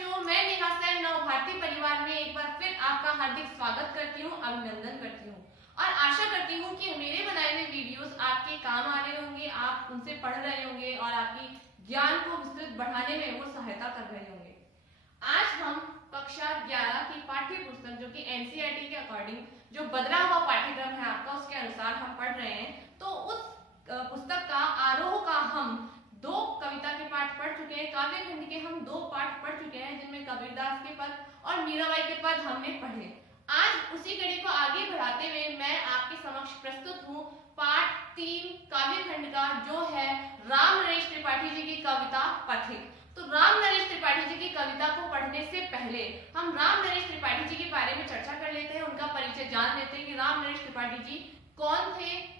बच्चों, मैं नेहा सेन नव भारती परिवार में एक बार फिर आपका हार्दिक स्वागत करती हूँ, अभिनंदन करती हूँ और आशा करती हूँ कि मेरे बनाए हुए वीडियोस आपके काम आ रहे होंगे, आप उनसे पढ़ रहे होंगे और आपकी ज्ञान को विस्तृत बढ़ाने में वो सहायता कर रहे होंगे। आज हम कक्षा 11 की पाठ्य पुस्तक जो कि एनसीईआरटी के अकॉर्डिंग जो बदला हुआ पाठ्यक्रम है आपका, उसके अनुसार हम पढ़ रहे हैं। तो उस पुस्तक का आरोह का हम 2 कविता के पाठ पढ़ चुके हैं, काव्य खंड के हम 2 पाठ पढ़ चुके हैं, जिनमें कबीरदास के पद और मीराबाई के पद हमने पढ़े। आज उसी कड़ी को आगे बढ़ाते हुए मैं आपके समक्ष प्रस्तुत हूँ पाठ 3 काव्य खंड का, जो है राम नरेश त्रिपाठी जी की कविता पथिक। तो राम नरेश त्रिपाठी जी की कविता को पढ़ने से पहले हम राम नरेश त्रिपाठी जी के बारे में चर्चा कर लेते हैं, उनका परिचय जान लेते हैं कि राम नरेश त्रिपाठी जी कौन थे,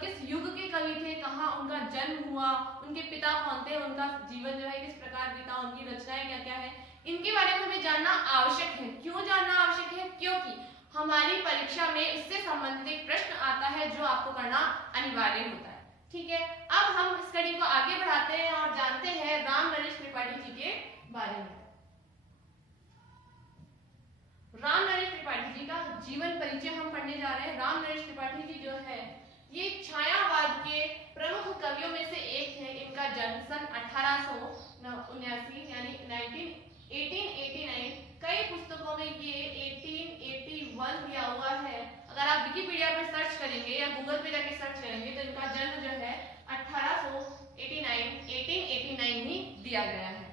किस युग के कवि थे, कहाँ उनका जन्म हुआ, उनके पिता कौन थे, उनका जीवन जो है किस प्रकार बीता, उनकी रचनाएं क्या क्या है, इनके बारे में हमें जानना आवश्यक है। क्यों जानना आवश्यक है? क्योंकि हमारी परीक्षा में इससे संबंधित एक प्रश्न आता है जो आपको करना अनिवार्य होता है। ठीक है, अब हम इस कड़ी को आगे बढ़ाते हैं और जानते हैं राम नरेश त्रिपाठी जी के बारे में। राम नरेश त्रिपाठी जी का जीवन परिचय हम पढ़ने जा रहे हैं। राम नरेश त्रिपाठी जी जो है ये छायावाद के प्रमुख कवियों में से एक थे। इनका जन्म सन 1879 यानी 1889, कई पुस्तकों में ये 1881 दिया हुआ है। अगर आप विकिपीडिया पर सर्च करेंगे या गूगल पे जाके सर्च करेंगे तो इनका जन्म जो है 1889 ही दिया गया है।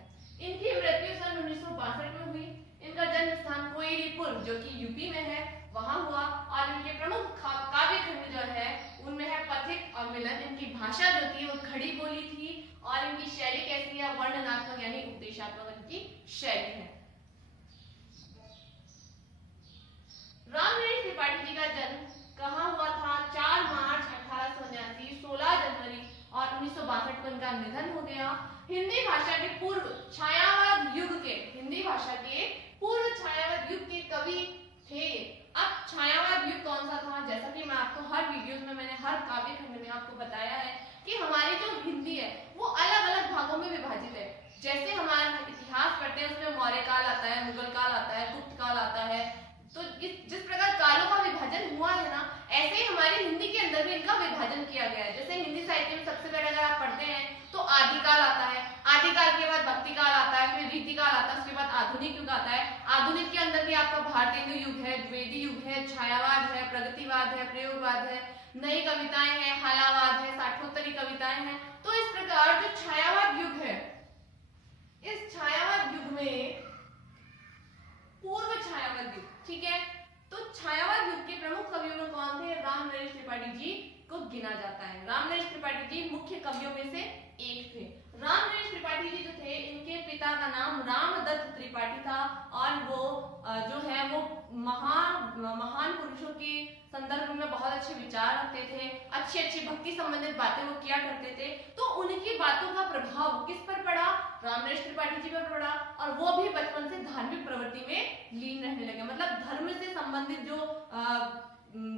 इनकी मृत्यु सन 1962 में हुई। इनका जन्म स्थान कोयरीपुर जो कि यूपी में है वहां हुआ और इनके प्रमुख काव्य खंड जो है उनमें है पथिक और मिलन। इनकी भाषा जो थी वो खड़ी बोली थी और इनकी शैली कैसी है? वर्णनात्मक यानी उपदेशात्मक इनकी शैली है। राम नरेश त्रिपाठी जी का जन्म कहाँ हुआ था? 4 मार्च 1879, 16 जनवरी और 1962 को इनका निधन हो गया। हिंदी भाषा के पूर्व छायावाद युग के कवि थे। अब छायावाद युग कौन सा था? जैसा कि मैं आपको हर वीडियोस में, मैंने हर काव्य खंड में आपको बताया है कि हमारी जो हिंदी है वो अलग अलग भागों में विभाजित है। जैसे हमारा इतिहास पढ़ते हैं उसमें मौर्य काल आता है, मुगल काल आता है, गुप्त काल आता है, तो जिस प्रकार कालों का विभाजन हुआ है ना, ऐसे ही हमारी हिंदी के अंदर भी इनका विभाजन किया गया है। जैसे हिंदी साहित्य में सबसे पहले अगर आप पढ़ते हैं तो आदिकाल आता है, आदिकाल के बाद भक्ति काल आता है, फिर रीति काल आता है, उसके बाद आधुनिक युग आता है। आधुनिक के अंदर भी आपका भारतीय युग है, द्विवेदी युग है, छायावाद है, प्रगतिवाद है, प्रयोगवाद है, नई कविताएं हैं, हालावाद है, साठोत्तरी कविताएं हैं। तो इस प्रकार जो छायावाद युग है, इस छायावाद युग में पूर्व छायावाद युग, ठीक है, तो छायावाद युग के प्रमुख कवियों में कौन थे? राम नरेश त्रिपाठी जी को गिना जाता है। राम नरेश त्रिपाठी जी मुख्य कवियों में से एक थे। राम नरेश त्रिपाठी जी जो थे, इनके पिता का नाम रामदत्त त्रिपाठी था और वो जो है वो महान पुरुषों के संदर्भ में बहुत अच्छे विचार रखते थे, अच्छी अच्छी भक्ति संबंधित बातें वो किया करते थे। तो उनकी बातों का प्रभाव किस पर पड़ा? राम नरेश त्रिपाठी जी पर पड़ा और वो भी बचपन से धार्मिक प्रवृत्ति में लीन रहने लगे। मतलब धर्म से संबंधित जो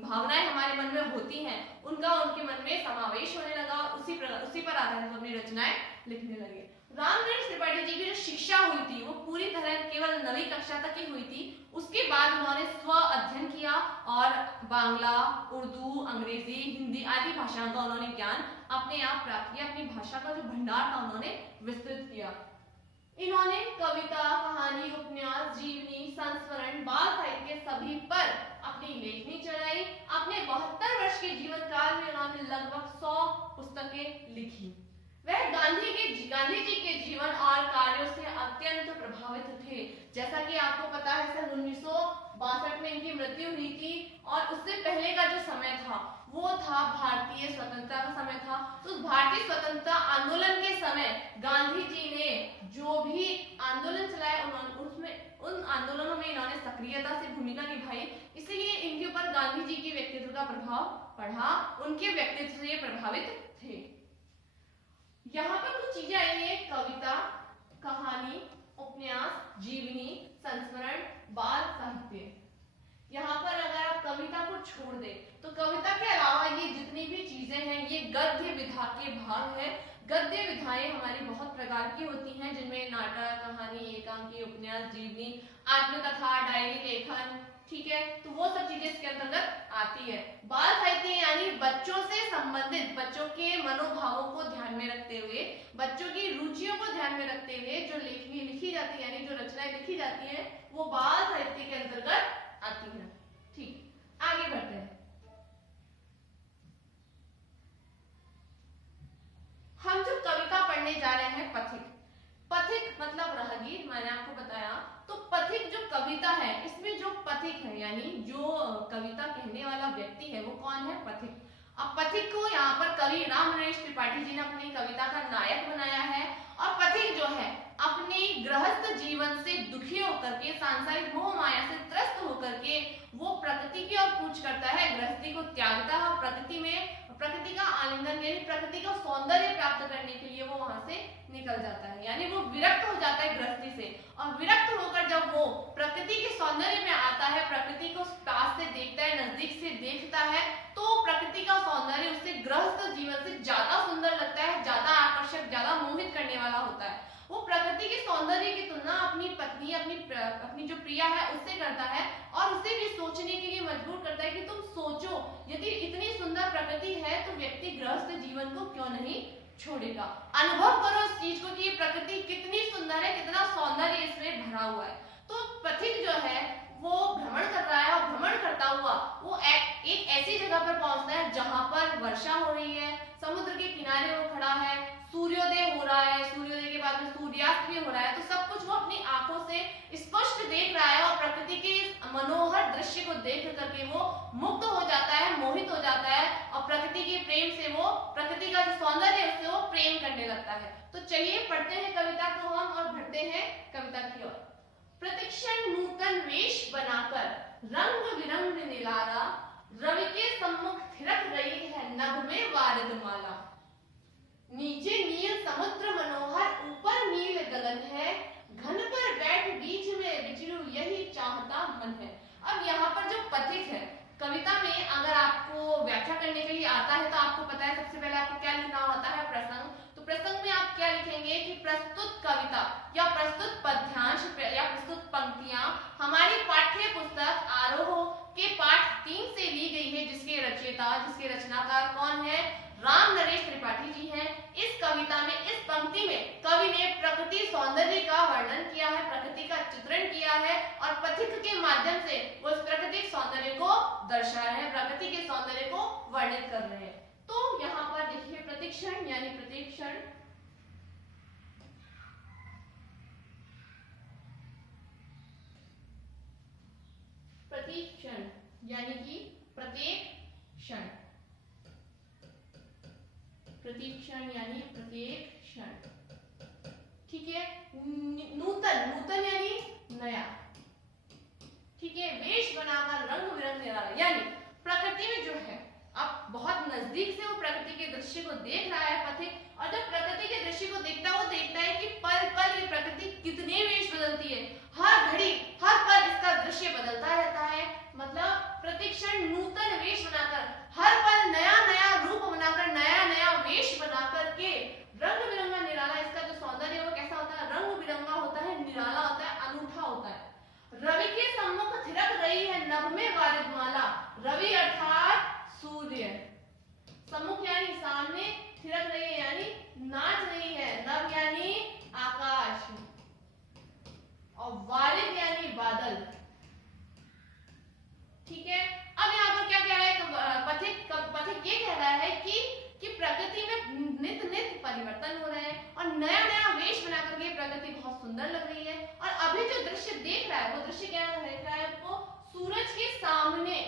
भावनाएं हमारे मन में होती हैं उनका उनके मन में समावेश होने लगा और उसी पर आधारित अपनी रचनाएं लिखने लगे। राम नरेश त्रिपाठी जी की जो शिक्षा हुई थी वो पूरी तरह केवल 9वीं कक्षा तक ही हुई थी। उसके बाद उन्होंने स्व अध्ययन किया और बांग्ला, उर्दू, अंग्रेजी, हिंदी आदि भाषाओं का उन्होंने ज्ञान अपने आप प्राप्त किया। अपनी भाषा का जो भंडार था उन्होंने विस्तृत किया। इन्होंने कविता, कहानी, उपन्यास, जीवनी, संस्मरण, बाल साहित्य सभी पर अपनी लेखनी चलाई। अपने 72 वर्ष के जीवन काल में उन्होंने लगभग 100 पुस्तकें लिखी। वह गांधी जी के जीवन और कार्यों से अत्यंत प्रभावित थे। जैसा कि आपको पता है सन 1962 में इनकी मृत्यु हुई थी और उससे पहले का जो समय था वो था भारतीय स्वतंत्रता का समय था। तो उस भारतीय स्वतंत्रता आंदोलन के समय गांधी जी ने जो भी आंदोलन चलाया उन आंदोलनों में इन्होंने सक्रियता से भूमिका निभाई, इसलिए इनके ऊपर गांधी जी के व्यक्तित्व का प्रभाव पड़ा, उनके व्यक्तित्व से प्रभावित थे। यहाँ पर कुछ चीजें आई है: कविता, कहानी, उपन्यास, जीवनी, संस्मरण, बाल साहित्य। यहाँ पर अगर आप कविता को छोड़ दें तो कविता के अलावा ये जितनी भी चीजें हैं ये गद्य विधा के भाग है। गद्य विधाएं हमारी बहुत प्रकार की होती हैं, जिनमें नाटक, कहानी, एकांकी, उपन्यास, जीवनी, आत्मकथा, डायरी लेखन, ठीक है, तो वो सब चीजें इसके अंतर्गत आती है। बाल साहित्य यानी बच्चों से संबंधित, बच्चों के मनोभावों को ध्यान में रखते हुए, बच्चों की रुचियों को ध्यान में रखते हुए जो लेखनी लिखी जाती है, यानी जो रचनाएं लिखी जाती हैं, वो बाल साहित्य के अंतर्गत आती हैं। ठीक, आगे बढ़ते हैं। हम जो कविता पढ़ने जा रहे हैं, पथिक, पथिक मतलब राहगीर, मैंने आपको बताया। तो पथिक जो कविता है, इसमें जो पथिक है यानी जो कविता कहने वाला व्यक्ति है, वो कौन है? पथिक। अब पथिक को यहाँ पर कवि राम नरेश त्रिपाठी जी ने अपनी कविता का नायक बनाया है। और पथिक जो है अपने गृहस्थ जीवन से दुखी होकर के, सांसारिक मोह माया से त्रस्त होकर के वो प्रकृति की ओर कूच करता है, गृहस्थी को त्यागता है, प्रकृति में प्रकृति का आलिंगन यानी प्रकृति का सौंदर्य प्राप्त करने के लिए वो वहां से निकल जाता है, यानी वो विरक्त हो जाता है गृहस्थी से। और विरक्त होकर जब वो प्रकृति के सौंदर्य में आता है, प्रकृति को पास से देखता है, नजदीक से देखता है, तो प्रकृति का सौंदर्य उससे गृहस्थ जीवन से ज्यादा सुंदर लगता है, ज्यादा आकर्षक, ज्यादा मोहित करने वाला होता है। वो प्रकृति के सौंदर्य की तुलना अपनी पत्नी, अपनी जो प्रिया है उससे करता है, और उसे भी सोचने के लिए मजबूर करता है कि तुम सोचो, यदि इतनी सुंदर प्रकृति है तो व्यक्ति गृहस्थ जीवन को क्यों नहीं छोड़ेगा। अनुभव करो इस चीज को कि ये प्रकृति कितनी सुंदर है, कितना सौंदर्य इसमें भरा हुआ है। तो पथिक जो है वो भ्रमण कर रहा है, और भ्रमण करता हुआ वो एक ऐसी जगह पर पहुंचता है जहां पर वर्षा हो रही है, समुद्र के किनारे वो खड़ा है, सूर्योदय हो रहा है, सूर्योदय के बाद में सूर्यास्त भी हो रहा है, तो सब कुछ वो अपनी आंखों से स्पष्ट देख रहा है, और प्रकृति के मनोहर दृश्य को देख करके वो मुग्ध हो जाता है, मोहित हो जाता है, और प्रकृति के प्रेम से वो, प्रकृति का जो सौंदर्य है उससे वो प्रेम करने लगता है। तो चलिए पढ़ते हैं कविता को हम, और बढ़ते हैं कविता की ओर। प्रतिक्षण नूतन वेश बनाकर रंग बिरंग निराला, रवि के सम्मुख थिरक रही है नभ में वारिद माला। नीचे नील समुद्र मनोहर, ऊपर नील गगन है, घन पर बैठ बीच में विचरू यही चाहता मन है। अब यहाँ पर जो पथिक है, कविता में अगर आपको व्याख्या करने के लिए आता है तो आपको पता है सबसे पहले आपको क्या लिखना होता है? प्रसंग। तो प्रसंग में आप क्या लिखेंगे कि प्रस्तुत कविता या प्रस्तुत पद्यांश या प्रस्तुत पंक्तियां हमारी पाठ्य पुस्तक आरोह के पाठ 3 से ली गई है, जिसके रचयिता, जिसके रचनाकार कौन है? राम नरेश त्रिपाठी जी हैं। इस कविता में, इस पंक्ति में कवि ने प्रकृति सौंदर्य का वर्णन किया है, प्रकृति का चित्रण किया है, और पथिक के माध्यम से वो इस प्राकृतिक सौंदर्य को दर्शा रहे हैं, प्रकृति के सौंदर्य को वर्णित कर रहे हैं। तो यहाँ पर देखिए प्रतिक्षण यानी प्रतिक्षण, प्रतिक्षण यानी कि प्रत्येक क्षण, प्रतीक्षण यानी प्रत्येक क्षण, ठीक है। नूतन, नूतन यानी नया, ठीक है। वेश बनाकर रंग बिरंग निराला, यानी प्रकृति में जो है अब बहुत नजदीक से वो प्रकृति के दृश्य को देख रहा है पथिक, और जब प्रकृति के दृश्य को देखता है, वो देखता है कि पल पल ये प्रकृति कितने वेश बदलती है, हर घड़ी हर पल इसका दृश्य बदलता रहता है। मतलब प्रतिक्षण नूतन वेश बनाकर, हर पल नया नया रूप बनाकर, नया नया वेश बनाकर के रंग बिरंगा निराला, इसका जो सौंदर्य है वो कैसा होता है? रंग बिरंगा होता है, निराला होता है, अनूठा होता है। रवि के सम्मुख थिरक रही है नभ में वारिद माला, रवि अर्थात सूर्य, सम्मुख यानी सामने, थिरक रही है यानी नाच रही है, नभ यानी आकाश, और वारिद यानी बादल, ठीक है। अब यहाँ पर क्या कह रहा है पथिक ये कह रहा है कि प्रकृति में नित नित परिवर्तन हो रहे हैं, और नया नया वेश बना करके प्रकृति बहुत सुंदर लग रही है। और अभी जो दृश्य देख रहा है वो दृश्य क्या देख रहा है आपको? सूरज के सामने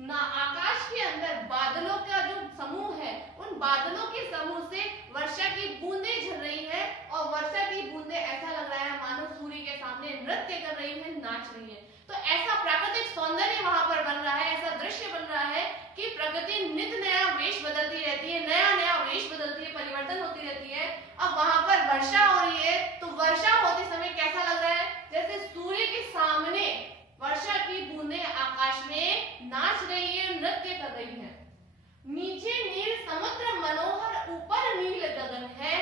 ना आकाश के अंदर बादलों का जो समूह है, उन बादलों के समूह से वर्षा की बूंदें झड़ रही है, और वर्षा की बूंदें ऐसा लग रहा है मानो सूर्य के सामने नृत्य कर रही है, नाच रही है। तो ऐसा प्राकृतिक सौंदर्य वहां पर बन रहा है, ऐसा दृश्य बन रहा है कि प्रकृति नित नया वेश बदलती रहती है, नया नया वेश बदलती है, परिवर्तन होती रहती है। अब वहां पर वर्षा हो रही है, तो वर्षा होते समय कैसा लग रहा है? जैसे सूर्य के सामने वर्षा की बूंदें आकाश में नाच रही है, नृत्य कर रही है। नीचे नील समुद्र मनोहर, ऊपर नील गगन है,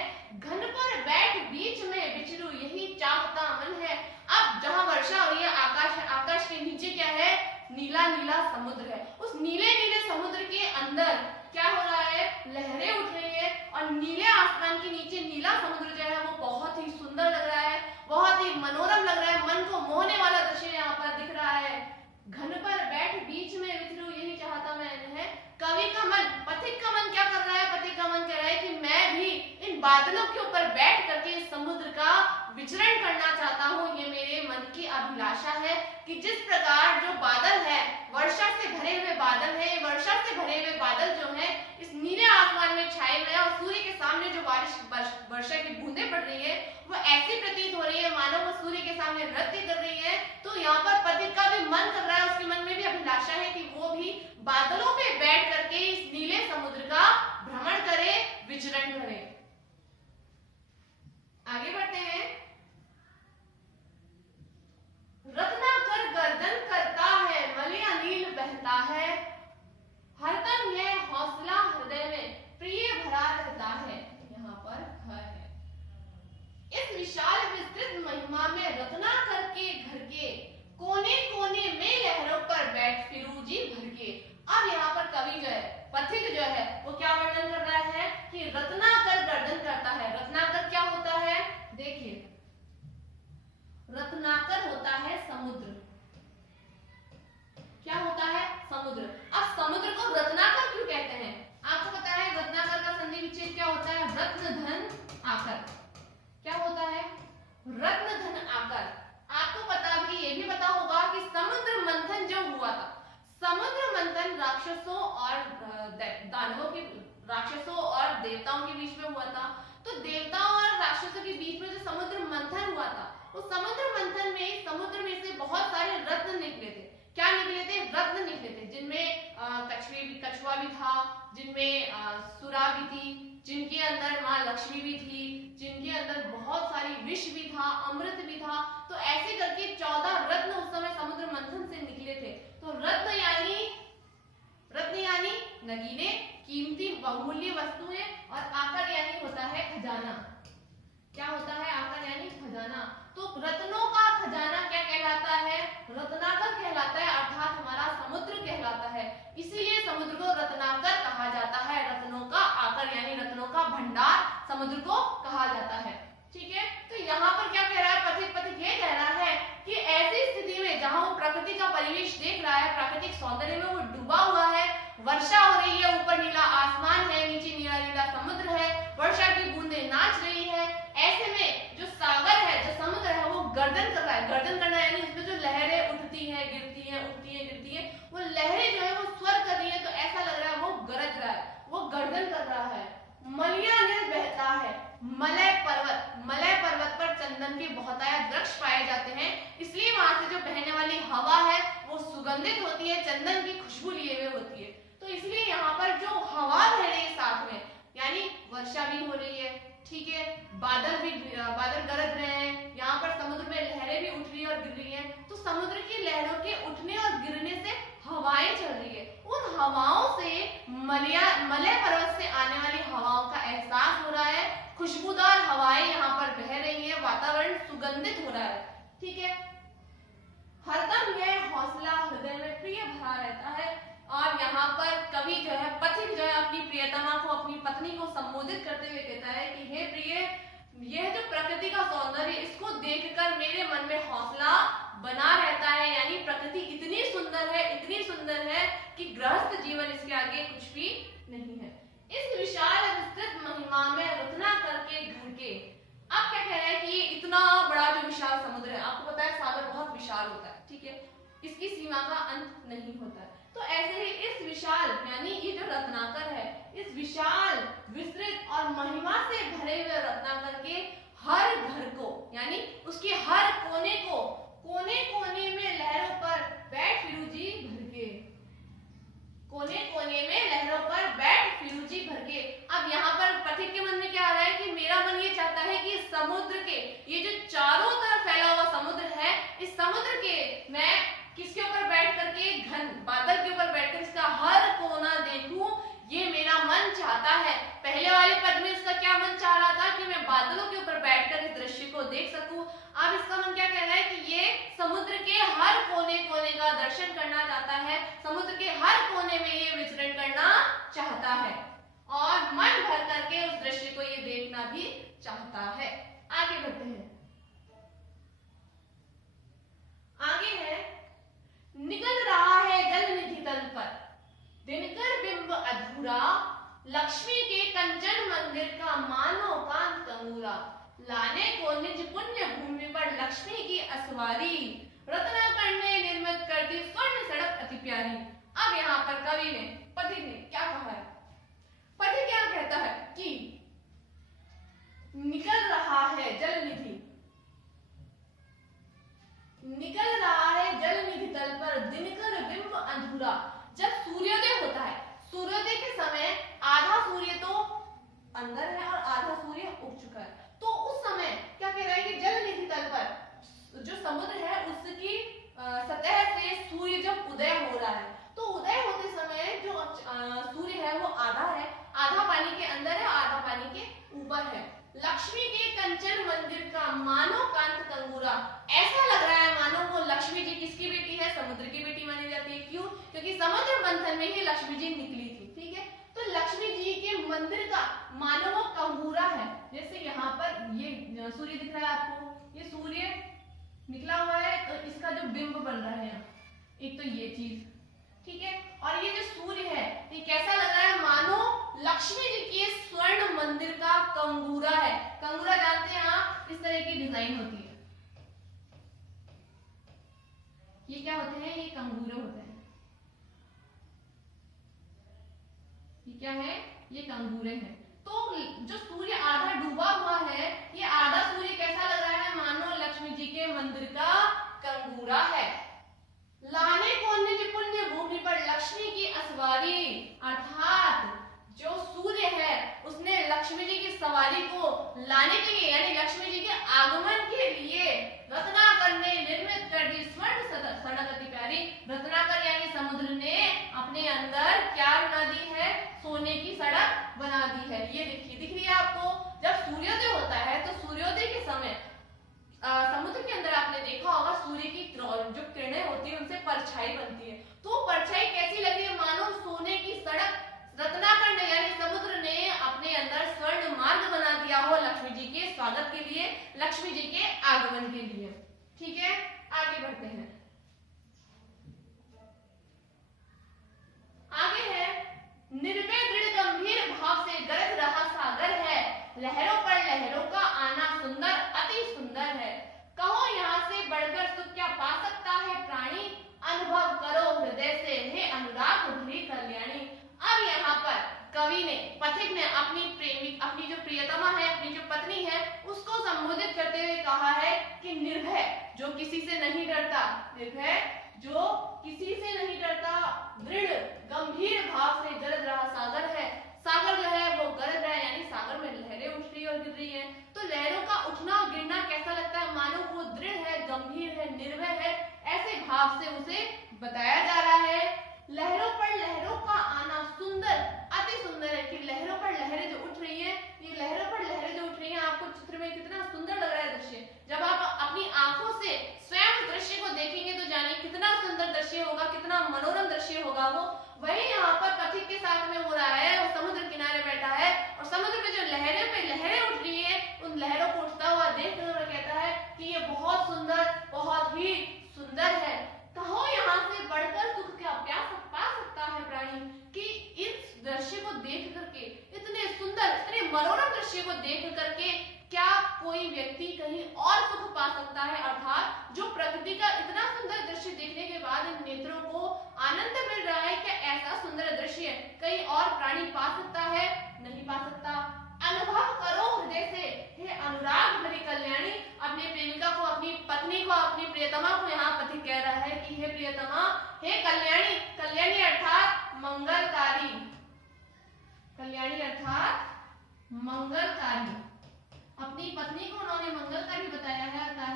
के नीचे क्या है, नीला नीला समुद्र है। उस नीले नीले समुद्र के अंदर क्या हो रहा है, लहरें उठ रही है और नीले आसमान के नीचे नीला समुद्र जो है वो बहुत ही सुंदर लग रहा है, बहुत ही मनोरम लग रहा है, मन को मोहने वाला दृश्य यहाँ पर दिख रहा है। घन पर बैठ बीच में विचरूं यही चाहता मैं है कवि का मन। पथिक का मन क्या कर रहा है, पथिक का मन कह रहा है कि मैं भी इन बादलों के ऊपर बैठ करके इस समुद्र का विचरण करना चाहता हूँ। ये मेरे मन की अभिलाषा है कि जिस प्रकार जो बादल है, वर्षा से भरे हुए बादल है, वर्षा से भरे हुए बादल जो है इस नीले आसमान में छाए हुए हैं और सूर्य के सामने जो वर्षा की बूंदें पड़ रही है वो ऐसी प्रतीत हो रही है मानो वो सूर्य के सामने नृत्य कर रही है। तो यहाँ पर पथिक का भी मन कर रहा है, उसके मन में भी अभिलाषा है कि वो भी बादलों पे बैठ करके इस नीले समुद्र का भ्रमण करे, विचरण करे। आगे बढ़ते हैं। रत्नाकर गर्दन करता है, मलिया नील बहता है, हरदम यह हौसला हृदय में प्रिय भरा रहता है। यहाँ पर है इस विशाल विस्तृत महिमा में रत्नाकर के घर के कोने कोने में लहरों पर बैठ फिरूं जी भर के। अब यहाँ पर कवि जो है, पथिक जो है वो क्या वर्णन कर रहा है कि रत्नाकर गर्दन करता है। रत्नाकर क्या होता है, देखिए रत्नाकर होता है समुद्र। क्या होता है, समुद्र। अब समुद्र को रत्नाकर क्यों कहते हैं, आपको पता है रत्नाकर का संधि विच्छेद क्या होता है, रत्न धन आकर। क्या होता है, रत्न धन आकर। आपको पता भी, ये भी पता होगा कि समुद्र मंथन जो हुआ था, समुद्र मंथन राक्षसों और दानवों के, राक्षसों और देवताओं के बीच में हुआ था। तो देवताओं और राक्षसों के बीच में जो समुद्र मंथन हुआ था, उस समुद्र मंथन में समुद्र में से बहुत सारे रत्न निकले थे। क्या निकले थे, रत्न निकले थे, जिनमें कछुआ भी था, जिनमें सुरा भी थी, जिनके अंदर माँ लक्ष्मी भी थी, जिनके अंदर बहुत सारी विष भी था, अमृत भी था। तो ऐसे करके 14 रत्न उस समय समुद्र मंथन से निकले थे। तो रत्न यानी नगीने, कीमती बहुमूल्य वस्तुएं, और आकर यानी होता है खजाना। क्या होता है, आकर यानी खजाना। तो रत्नों का खजाना क्या कहलाता है, रत्नाकर कहलाता है, अर्थात हमारा समुद्र कहलाता है। इसीलिए समुद्र को रत्नाकर कहा जाता है। रत्नों का आकर यानी रत्नों का भंडार समुद्र को कहा जाता है। ठीक है, तो यहाँ पर क्या कह रहा है पथिक, पथिक ये कह रहा है कि ऐसी स्थिति में जहां वो प्रकृति का परिवेश देख रहा है, प्राकृतिक सौंदर्य में वो डूबा हुआ है, वर्षा हो रही है, ऊपर नीला आसमान है, नीचे नीला नीला समुद्र है, वर्षा की बूंदें नाच रही है। ऐसे में जो सागर है, जो समुद्र है, वो गर्दन कर रहा है। गर्दन करना यानी उसमें जो लहरें उठती हैं, गिरती हैं, उठती हैं, गिरती हैं, वो लहरें जो है वो स्वर कर रही है। तो ऐसा लग रहा है वो गरज रहा है, वो गर्दन कर रहा है। मलिया नील बहता है, मलय पर्वत पर चंदन के बहुतायत वृक्ष पाए जाते हैं, इसलिए वहां से जो बहने वाली हवा है वो सुगंधित होती है, चंदन की खुशबू लिए हुए होती है। तो इसलिए यहाँ पर जो हवा बह रही है साथ में, यानी वर्षा भी हो रही है, ठीक है, बादल गरज रहे हैं, यहाँ पर समुद्र में लहरें भी उठ रही है और गिर रही हैं। तो समुद्र की लहरों के उठने और गिरने से हवाएं चल रही है। उन हवाओं से मलय पर्वत से आने वाली हवाओं का एहसास हो रहा है, खुशबूदार हवाएं यहाँ पर बह रही है, वातावरण सुगंधित हो रहा है। ठीक है, हरदम यह हौसला हृदय में प्रिय भरा रहता है। और यहाँ पर कवि जो है, पथिक जो है, अपनी प्रियतमा को, अपनी पत्नी को संबोधित करते हुए कहता है कि हे प्रिय, यह जो प्रकृति का सौंदर्य, इसको देखकर मेरे मन में हौसला बना रहता है। यानी प्रकृति इतनी सुंदर है, इतनी सुंदर है कि गृहस्थ जीवन इसके आगे कुछ भी नहीं है। इस विशाल विस्तृत महिमा में रत्नाकर के घर के, अब क्या कह रहा है कि ये इतना बड़ा जो विशाल समुद्र है, आपको पता है सागर बहुत विशाल होता है, ठीक है, इसकी सीमा का अंत नहीं होता है। तो ऐसे ही इस विशाल, यानी ये जो रत्नाकर है, इस विशाल विस्तृत और महिमा से भरे हुए रत्नाकर के हर घर को, यानी उसके हर कोने को, कोने कोने में लहरों पर बैठ फिरू जी भर के, कोने कोने में लहरों पर बैठ फिरू जी भर के। अब यहाँ पर पथिक के मन में क्या आ रहा है कि मेरा मन ये चाहता है कि समुद्र के, ये जो चारों तरफ फैला हुआ समुद्र है, इस समुद्र के मैं किसके ऊपर बैठ करके, घन बादल के ऊपर बैठकर इसका हर कोना देखूं, ये मेरा मन चाहता है। पहले वाले पद में इसका क्या मन चाह रहा था कि मैं बादलों के ऊपर देख सकूं। अब इसका मन क्या कह रहा है कि ये समुद्र के हर कोने कोने का दर्शन करना चाहता है, समुद्र के हर कोने में ये विचरण करना चाहता है और मन भर करके उस दृश्य को ये देखना भी चाहता है। आगे बढ़ते हैं। आगे है, निकल रहा है जल निधि तल पर, दिनकर बिंब अधूरा, लक्ष्मी के कंचन मंदिर का मानो कांत कंगूरा, लाने को निज पुण्य भूमि पर लक्ष्मी की असवारी, रत्नाकर ने निर्मित कर दी स्वर्ण सड़क अति प्यारी। अब यहाँ पर कवि ने, पथिक ने क्या कहा है? पथिक क्या कहता है कि निकल रहा है जल निधि, निकल रहा है जल निधि तल पर, दिनकर बिंब अधूरा। जब सूर्योदय होता है, सूर्योदय के समय आधा सूर्य तो अंदर है और आधा सूर्य उग चुका है, तो उस समय क्या कह रहा है कि जल निधि तल पर जो समुद्र है उसकी सतह से सूर्य जब उदय हो रहा है, तो उदय होते समय जो सूर्य है वो आधा है, आधा पानी के अंदर है, आधा पानी के ऊपर है। लक्ष्मी के कंचन मंदिर का मानो कांत कंगूरा, ऐसा लग रहा है मानो वो लक्ष्मी जी किसकी बेटी है? समुद्र की बेटी मानी जाती है। क्यों? क्योंकि समुद्र मंथन में ही लक्ष्मी जी निकली थी। ठीक है, तो लक्ष्मी जी के मंदिर का मानो वो कंगूरा है। जैसे यहाँ पर ये सूर्य दिख रहा है आपको, ये सूर्य निकला हुआ है, तो इसका जो बिंब बन रहा है एक तो ये चीज, ठीक है, और ये जो सूर्य है ये कैसा लग रहा है? मानो लक्ष्मी जी के स्वर्ण मंदिर का कंगूरा है। कंगूरा जानते हैं आप, इस तरह की डिजाइन होती है। ये क्या होते हैं? ये कंगूरे होते हैं। ये क्या है? ये कंगूरे हैं। तो जो सूर्य आधा डूबा हुआ है, ये आधा सूर्य कैसा लग रहा है? मानो लक्ष्मी जी के मंदिर का कंगूरा है। लाने को निज पुण्य भूमि पर लक्ष्मी की असवारी, अर्थात जो सूर्य है उसने लक्ष्मी जी की सवारी को लाने के लिए यानी लक्ष्मी जी के आगमन के लिए रत्नाकर ने निर्मित कर दी स्वर्ण सड़क अति प्यारी। रत्नाकर यानी समुद्र ने अपने अंदर क्या बना दी है? सोने की सड़क बना दी है। ये देखिए, दिख रही है आपको? जब सूर्योदय होता है तो सूर्योदय के समय समुद्र के अंदर आपने देखा होगा सूर्य की जो किरणें होती है उनसे परछाई बनती है, तो परछाई कैसी लग रही है? मानो सोने की सड़क रत्नाकर ने यानी समुद्र ने अपने अंदर स्वर्ण मार्ग बना दिया हो लक्ष्मी जी के स्वागत के लिए, लक्ष्मी जी के आगमन के लिए। ठीक है, आगे बढ़ते हैं। आगे है, निर्भय दृढ़ गंभीर भाव से गरज रहा सागर है, लहरों पर लहरों का आना सुंदर अति सुंदर है, कहो यहाँ से बढ़कर सुख क्या पा सकता है प्राणी, अनुभव करो हृदय से हे अनुराग भरी कल्याणी। अब यहाँ पर कवि ने, पथिक ने अपनी प्रेमिक, अपनी जो प्रियतमा है, अपनी जो पत्नी है, उसको संबोधित करते हुए कहा है कि निर्भय, जो किसी से नहीं डरता, निर्भय जो किसी से नहीं डरता, दृढ़ गंभीर भाव से गरज रहा सागर है। सागर जो है वो गरज रहा है यानी सागर में लहरें उठ रही और गिर रही हैं, तो लहरों का उठना और गिरना कैसा लगता है? मानो वो दृढ़ है, गंभीर है, निर्भय है, ऐसे भाव से उसे बताया जा रहा है। लहरों पर लहरों का आना सुंदर अति सुंदर है, कि लहरों पर लहरें जो उठ रही हैं, ये लहरों पर लहरें जो उठ रही हैं, आपको चित्र में कितना सुंदर लग रहा है दृश्य। जब आप अपनी आंखों से स्वयं दृश्य को देखेंगे तो जानिए कितना सुंदर दृश्य होगा, कितना मनोरम दृश्य होगा वो। वही यहाँ पर पथिक के साथ में हो रहा है, वो समुद्र किनारे बैठा है और समुद्र में जो लहरें पे लहरें उठ रही है, उन लहरों को उठता हुआ देखते हुए कहता है कि ये बहुत सुंदर, बहुत ही सुंदर है, कहो यहाँ से बढ़कर सुख क्या पा सकता है प्राणी। कि इस दृश्य को देख करके, इतने सुंदर, इतने मनोरम दृश्य को देख करके क्या कोई व्यक्ति कहीं और सुख पा सकता है? अर्थात जो प्रकृति का इतना सुंदर दृश्य देखने के बाद इन नेत्रों को आनंद मिल रहा है, क्या ऐसा सुंदर दृश्य कहीं और प्राणी पा सकता है? नहीं पा सकता। अनुभव करो हृदय से हे अनुराग भरी कल्याणी। अपने प्रेमिका को, अपनी पत्नी को, अपनी प्रियतमा को यहाँ पति कह रहा है कि हे प्रियतमा, हे कल्याणी। कल्याणी अर्थात मंगलकारी, कल्याणी अर्थात मंगलकारी। अपनी पत्नी को उन्होंने मंगलकारी बताया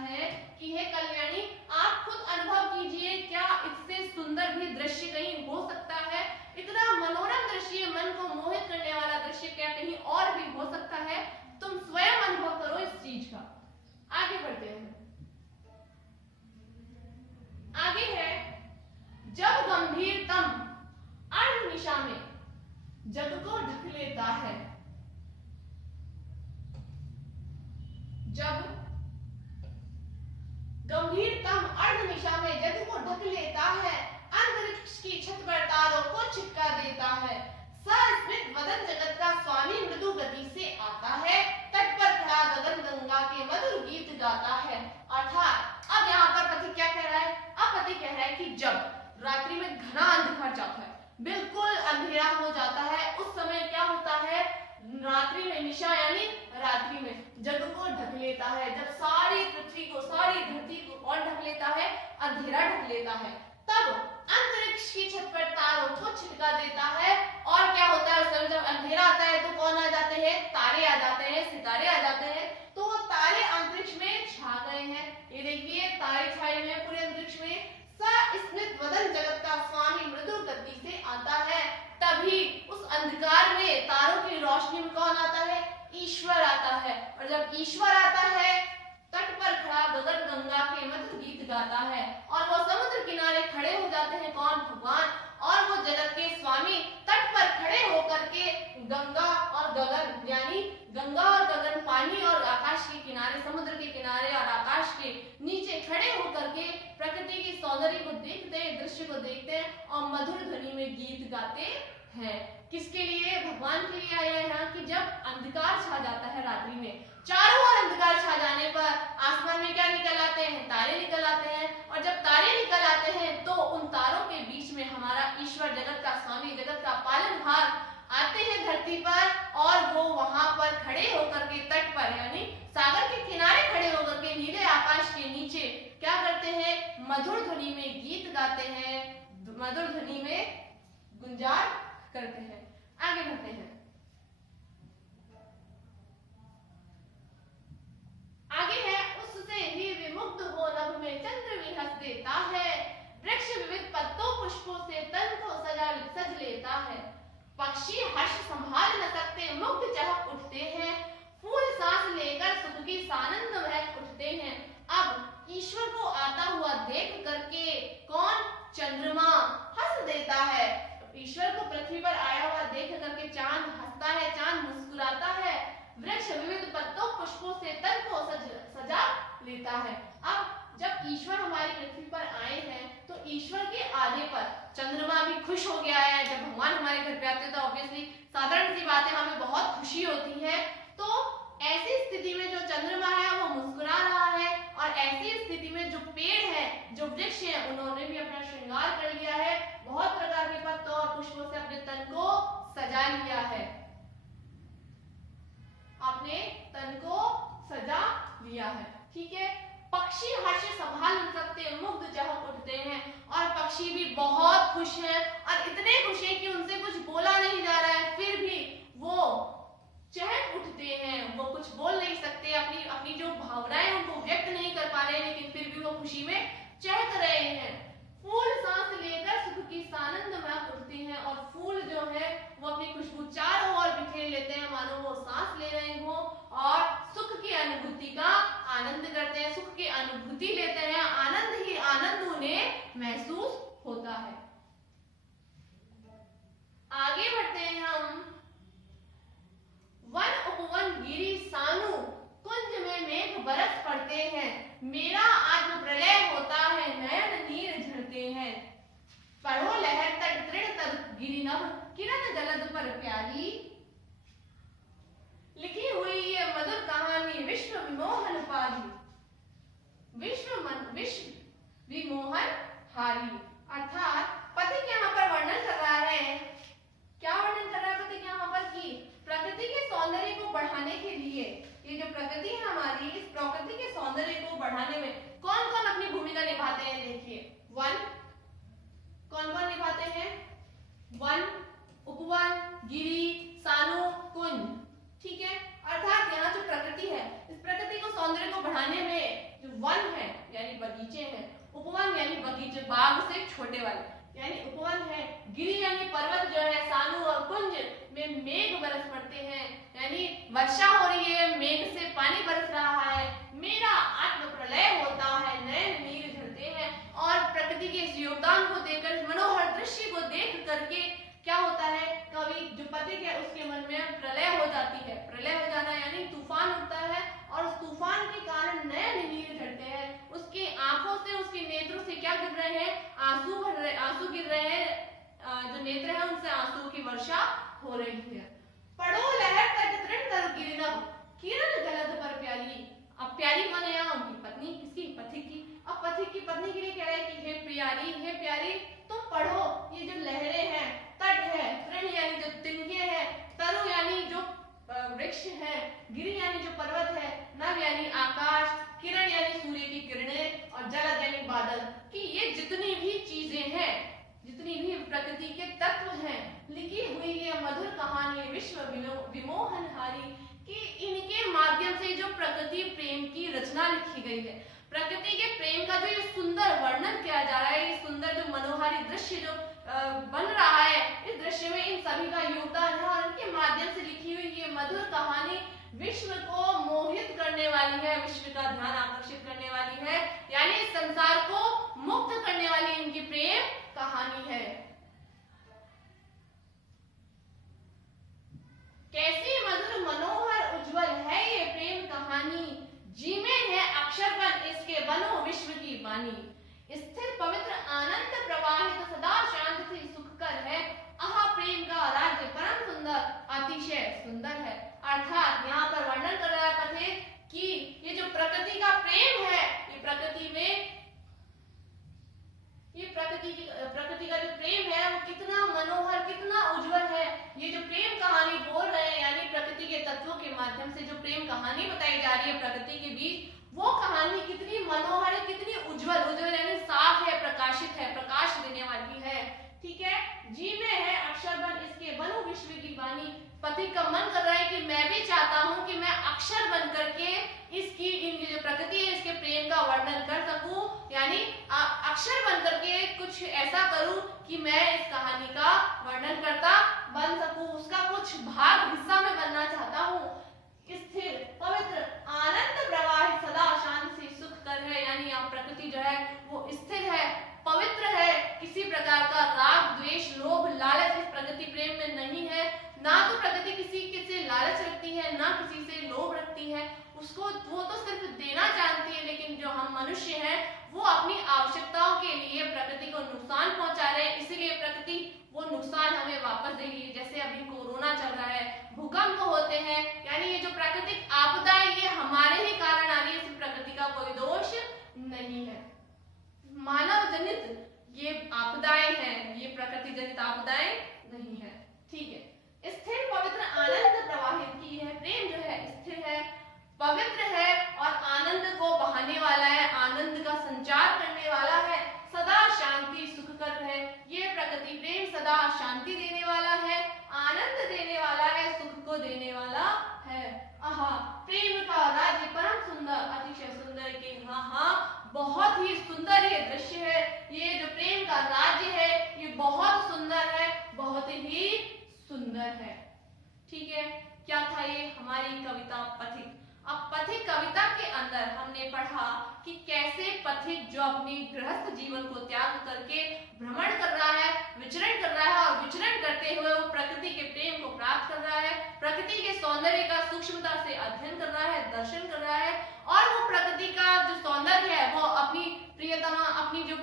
है कि हे कल्याणी, आप खुद अनुभव कीजिए, क्या इससे सुंदर भी दृश्य कहीं हो सकता है? इतना मनोरम दृश्य, मन को मोहित करने वाला दृश्य क्या कहीं और भी हो सकता है? तुम स्वयं अनुभव करो इस चीज का। आगे बढ़ते हैं। आगे है, जब गंभीरतम अर्ध निशा में जग को ढक लेता है। जब गंभीरतम अर्ध निशा में जग को ढक लेता है, अंतरिक्ष की छत पर तारों को छिटका देता है, सस्मित वदन जगत का स्वामी मृदु गति से आता है, तट पर खड़ा गगन गंगा के मधुर गीत गाता है। अर्थात अब यहाँ पर पति क्या कह रहा है? अब पति कह रहा है कि जब रात्रि में घना अंधकार जाता है, बिल्कुल अंधेरा हो जाता है, उस समय क्या होता है? रात्रि में निशा यानी रात्रि में जग को ढक लेता है। जब सारी पृथ्वी को, सारी धरती को कौन ढक लेता है? अंधेरा ढक लेता है। तब अंतरिक्ष की छत पर तारों को छिटका देता है। और क्या होता है उस समय? जब अंधेरा आता है तो कौन आ जाते हैं? तारे आ जाते हैं, सितारे आ जाते हैं। तो वो तारे अंतरिक्ष में छा गए हैं। ये देखिए तारे छाए हुए हैं पूरे अंतरिक्ष में। सस्मित वदन जगत का स्वामी मृदु गति से आता है। तभी उस अंधकार में तारों की रोशनी में कौन आता है? ईश्वर आता है। और जब ईश्वर आता है, तट पर खड़ा गगन गंगा के मधुर गीत गाता है, और वो समुद्र किनारे खड़े हो जाते हैं। कौन? भगवान। और वो जगत के स्वामी तट पर खड़े होकर के गंगा और गगन यानी गंगा और गगन, पानी और आकाश के किनारे, समुद्र के किनारे और आकाश के नीचे खड़े होकर के प्रकृति की सौंदर्य को देखते हैं, दृश्य को देखते हैं और मधुर ध्वनि में गीत गाते हैं। किसके लिए? भगवान के लिए आया है कि जब अंधकार छा जाता है रात्रि में, चारों ओर अंधकार छा जाने पर आसमान में क्या निकल आते हैं? तारे निकल आते हैं। और जब तारे निकल आते हैं तो उन तारों के बीच में हमारा ईश्वर, जगत का स्वामी, जगत का पालनहार आते हैं धरती पर, और वो वहां पर खड़े होकर के तट पर यानी सागर के किनारे खड़े होकर के नीले आकाश के नीचे क्या करते हैं? मधुर ध्वनि में गीत गाते हैं, मधुर ध्वनि में गुंजार करते हैं। आगे बढ़ते हैं। आगे है, उससे ही विमुक्त हो नभ में चंद्र भी हंस देता है, वृक्ष विविध पत्तों पुष्पों से तन को सज लेता है, पक्षी हर्ष संभाल न सकते मुग्ध चहक उठते हैं, फूल सांस लेकर सुख की सानंद महक उठते हैं। अब ईश्वर को आता हुआ देख करके कौन? चंद्रमा हंस देता है। ईश्वर को पृथ्वी पर आया हुआ देख करके चांद हंसता है, चांद मुस्कुराता है, वृक्ष विविध पत्तों पुष्पों से तन को सजा लेता है। अब जब ईश्वर हमारी पृथ्वी पर आए हैं तो ईश्वर के आने पर चंद्रमा भी खुश हो गया है। जब भगवान हमारे घर पे आते हैं तो ऑब्वियसली साधारण सी बात है, हमें बहुत खुशी होती है। तो ऐसी स्थिति में जो चंद्रमा है वो मुस्कुरा रहा है, और ऐसी स्थिति में जो पेड़ है, जो वृक्ष है, उन्होंने भी अपना श्रृंगार कर लिया है, बहुत प्रकार के पत्तों और पुष्पों से अपने तन को सजा लिया है, अपने तन को सजा लिया है। ठीक है। पक्षी हर्ष संभाल नहीं सकते, मुग्ध चहक उठते हैं, और पक्षी भी बहुत खुश हैं, और इतने खुश हैं कि उनसे कुछ बोला नहीं जा रहा है, फिर भी वो चहक उठते हैं। वो कुछ बोल नहीं सकते, अपनी अपनी जो भावनाएं उनको व्यक्त नहीं कर पा रहे हैं, लेकिन फिर भी वो खुशी में चहक रहे हैं। फूल सांस लेकर सुख की सानंद महक उठते हैं, और फूल जो है वो अपनी खुशबू चारों ओर बिखेर लेते हैं, मानो वो सांस ले रहे हो, और सुख की अनुभूति का आनंद करते हैं, सुख की अनुभूति लेते हैं, आनंद ही आनंद उन्हें महसूस होता है। आगे बढ़ते हैं हम। वन उपवन गिरी सानु कुंज में मेघ बरस पड़ते हैं, मेरा आज प्रलय होता है, नयन नीर झरते हैं, पढ़ो लहर तट दृढ़ तर गिरी नभ किरण जलद पर प्यारी, लिखी हुई ये मधुर कहानी विश्व विमोहन पारी, विश्व विमोहन हारी। अर्थात पति यहाँ पर वर्णन कर रहा है, क्या वर्णन कर रहा है पति यहाँ पर? कि प्रकृति के सौंदर्य को बढ़ाने के लिए, ये जो प्रकृति है हमारी, इस प्रकृति के सौंदर्य को बढ़ाने में कौन कौन अपनी भूमिका निभाते हैं? देखिए, वन कौन कौन निभाते हैं? वन, उपवन, गिरी, सानु, कुंज। ठीक है। अर्थात यहाँ जो प्रकृति है, इस प्रकृति को सौंदर्य को बढ़ाने में जो वन है यानी बगीचे हैं, उपवन यानी बगीचे, बाग से छोटे वाले यानी उपवन है, गिरी यानी पर्वत जो है, सानु और कुंज में मेघ बरस पड़ते हैं यानी वर्षा हो रही है, मेघ से पानी बरस रहा है, मेरा रहे हैं, आंसू गिर रहे हैं, जो नेत्र है उनसे आंसू की वर्षा हो रही है। पढ़ो लहर तट तृण तरु किरणम, किरण गलत पर प्यारी। अब प्यारी कौन है यहाँ? उनकी पत्नी, किसकी? पथिक की। अब पथिक की पत्नी के लिए कह रहा है कि हे प्यारी, हे प्यारी तुम पढ़ो, ये जो लहरें हैं, तट है, तृण यानी जो तिनके हैं, तरु यानी जो वृक्ष है, गिरि यानी जो पर्वत है, नभ यानी आकाश, किरण यानी सूर्य की किरणें, और जलद यानी बादल, कि ये जितनी भी चीजें हैं, जितनी भी प्रकृति के तत्व हैं, लिखी हुई ये मधुर कहानी विश्व विमोहनहारी, कि इनके माध्यम से जो प्रकृति प्रेम की रचना लिखी गई है, प्रकृति के प्रेम का जो ये सुंदर वर्णन किया जा रहा है, ये सुंदर जो मनोहारी दृश्य जो बन रहा है, इस दृश्य में इन सभी का योगदान है, और इनके माध्यम से लिखी हुई ये मधुर कहानी विश्व को मोहित करने वाली है, विश्व का ध्यान आकर्षित करने वाली है, यानी इस संसार को मुक्त करने वाली इनकी प्रेम कहानी है। कैसी मधुर मनोहर उज्जवल है ये प्रेम कहानी, जी में है अक्षर बन इसके बनो विश्व की वाणी, स्थिर पवित्र आनंद प्रवाहित सदा शांत से सुखकर है, आहा प्रेम का राज्य परम सुंदर अतिशय सुंदर है। अर्थात यहाँ पर वर्णन कर रहा है पथिक कि ये जो प्रकृति का प्रेम है, ये प्रकृति में ये प्रकृति का जो प्रेम है वो कितना मनोहर, कितना उज्जवल है। ये जो प्रेम कहानी बोल रहे हैं, यानी प्रकृति के तत्वों के माध्यम से जो प्रेम कहानी बताई जा रही है प्रकृति के बीच, वो कहानी कितनी मनोहर है, कितनी उज्जवल, उज्जवल यानी साफ है, प्रकाशित है, प्रकाश देने वाली है। ठीक है, जी में है अक्षर बन इसके बनो विश्व की वाणी। पथिक का मन कर रहा है कि मैं भी चाहता हूं कि मैं अक्षर बन करके इनकी जो प्रकृति है इसके प्रेम का वर्णन कर सकूं, यानी अक्षर बन करके कुछ ऐसा करूं कि मैं इस कहानी का वर्णन करता बन सकूं, उसका कुछ भाग हिस्सा में बनना चाहता हूं। स्थिर पवित्र आनंद प्रवाह सदा शांत से सुख कर है, यानी यहाँ प्रकृति जो है वो स्थिर है, पवित्र है, किसी प्रकार का राग द्वेष लोभ लालच इस प्रकृति प्रेम में नहीं है। ना तो प्रकृति किसी से लालच रखती है, ना किसी से लोभ रखती है, उसको वो तो सिर्फ देना जानती है, लेकिन जो हम मनुष्य हैं वो अपनी आवश्यकताओं के लिए प्रकृति को नुकसान पहुंचा रहे हैं, इसीलिए प्रकृति वो नुकसान हमें वापस दे रही है। जैसे अभी कोरोना चल रहा है, भूकंप होते हैं, यानी ये जो प्राकृतिक आपदा है ये हमारे ही कारण आ रही है, इस प्रकृति का कोई दोष नहीं है। मानव जनित ये आपदाएं हैं, ये प्रकृति जनित आपदाएं नहीं है। ठीक है, स्थिर पवित्र आनंद प्रवाहित की है, प्रेम जो है स्थिर है, पवित्र है और आनंद को बहाने वाला है, आनंद का संचार करने वाला है, सदा शांति सुखकर है। ये प्रकृति प्रेम सदा शांति देने वाला है, आनंद देने वाला है, सुख को देने वाला है। आहा प्रेम का राज्य परम सुंदर अतिशय सुंदर के हाँ बहुत ही सुंदर ये दृश्य है, ये जो प्रेम का राज्य है ये बहुत सुंदर है, बहुत ही सुंदर है। ठीक है, क्या था ये हमारी कविता पथिक। अब पथिक कविता के अंदर हमने पढ़ा कि कैसे पथिक जो अपनी गृहस्थ जीवन को त्याग करके भ्रमण कर रहा है, विचरण कर रहा है, और विचरण करते हुए वो प्रकृति के प्रेम को प्राप्त कर रहा है, प्रकृति के सौंदर्य का सूक्ष्मता से अध्ययन कर रहा है, दर्शन कर रहा है, और वो प्रकृति का जो सौंदर्य है वो अपनी प्रियतमा, अपनी जो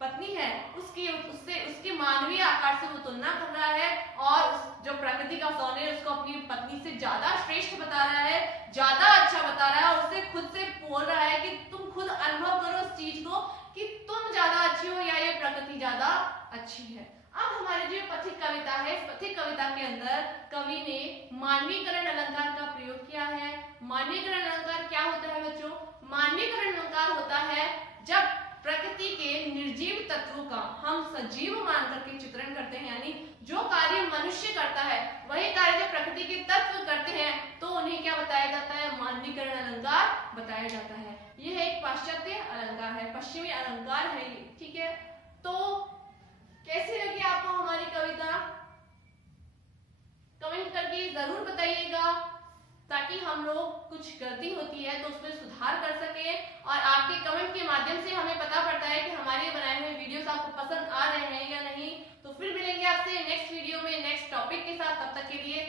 पत्नी है उसके मानवीय आकार से वो तुलना कर रहा है, और जो प्रकृति का सौंदर्य उसको अपनी पत्नी से ज्यादा श्रेष्ठ बता रहा है, ज्यादा अच्छा बता रहा है, और उससे खुद से बोल रहा है कि तुम खुद अनुभव करो उस चीज को कि तुम ज्यादा अच्छी हो या ये प्रकृति ज्यादा अच्छी है। अब हमारी जो पथिक कविता है, इस पथिक कविता के अंदर कवि ने मानवीकरण अलंकार का प्रयोग किया है। मानवीकरण अलंकार क्या होता है बच्चों? मानवीकरण अलंकार होता है जब प्रकृति के निर्जीव तत्वों का हम सजीव मान करके चित्रण करते हैं, यानी जो कार्य मनुष्य करता है वही कार्य जो प्रकृति के तत्व करते हैं, तो उन्हें क्या बताया जाता है? मानवीकरण अलंकार बताया जाता है। यह एक पाश्चात्य अलंकार है, पश्चिमी अलंकार है ये। ठीक है, तो कैसी लगी आपको हमारी कविता? कमेंट करके जरूर बताइएगा, ताकि हम लोग कुछ गलती होती है तो उसमें सुधार कर सके, और आपके कमेंट के माध्यम से हमें पता पड़ता है कि हमारे बनाए हुए वीडियोस आपको पसंद आ रहे हैं या नहीं। तो फिर मिलेंगे आपसे नेक्स्ट वीडियो में नेक्स्ट टॉपिक के साथ, तब तक के लिए